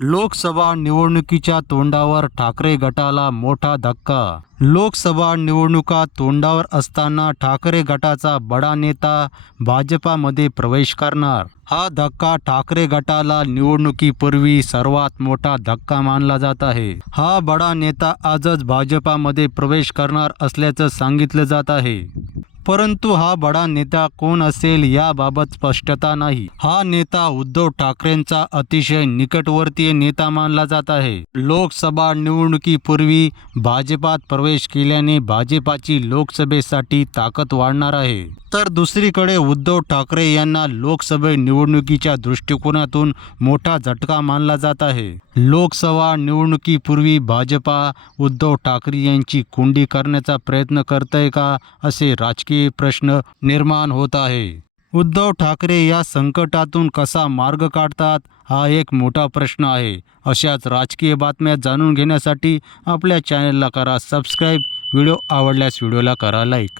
लोकसभा निवडणुकीच्या तोंडावर ठाकरे गटाला मोठा धक्का. लोकसभा निवडणुका तोंडावर असताना ठाकरे गटाचा बडा नेता भाजपामध्ये प्रवेश करणार. हा धक्का ठाकरे गटाला निवडणुकीपूर्वी सर्वात मोठा धक्का मानला जात आहे. हा बडा नेता आजच भाजपामध्ये प्रवेश करणार असल्याचं सांगितलं जात आहे. परंतु हा बडा नेता कोण असेल याबाबत स्पष्टता नाही. हा नेता उद्धव ठाकरेंचा अतिशय निकटवर्तीय नेता मानला जात आहे. लोकसभा निवडणुकीपूर्वी भाजपात प्रवेश केल्याने भाजपाची लोकसभेसाठी ताकद वाढणार आहे. तर दुसरीकडे उद्धव ठाकरे यांना लोकसभे निवडणुकीच्या दृष्टिकोनातून मोठा झटका मानला जात आहे. लोकसभा निवडणुकीपूर्वी भाजपा उद्धव ठाकरे यांची कोंडी करण्याचा प्रयत्न करतय का असे राजकीय प्रश्न निर्माण होत आहे. उद्धव ठाकरे या संकटातून कसा मार्ग काढतात हा एक मोठा प्रश्न आहे. अशाच राजकीय बातम्या जाणून घेण्यासाठी आपल्या चॅनलला करा सबस्क्राईब व्हिडिओ आवडल्यास व्हिडिओला करा लाईक